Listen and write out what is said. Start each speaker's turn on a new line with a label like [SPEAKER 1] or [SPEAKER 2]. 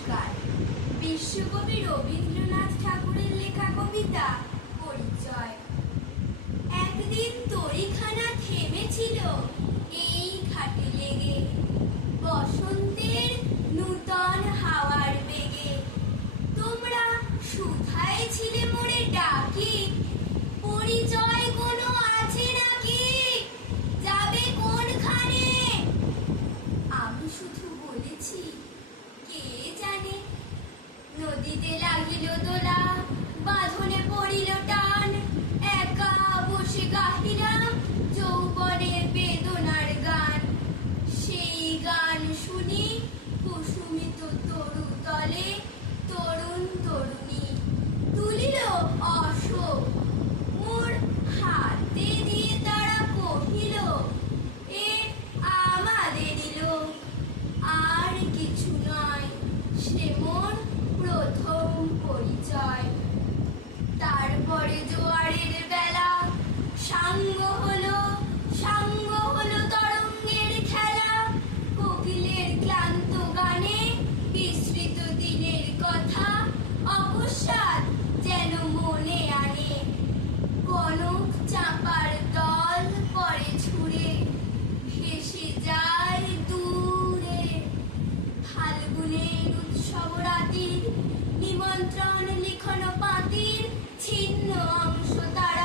[SPEAKER 1] নমস্কার। বিশ্বকবি রবীন্দ্রনাথ ঠাকুরের লেখা কবিতা, পরিচয়। একদিন তরিখানা থেমেছিল, এই ঘাটে লেগে। বসন্তের নূতন হাওয়ার বেগে। তোমরা সুধায় ছিলে মনে ডাকি, পরিচয় কোনো দিতে লাগিল দোলা বাঁধনে পড়িল নিমন্ত্রণ লিখন পাতির ছিন্ন অংশ তার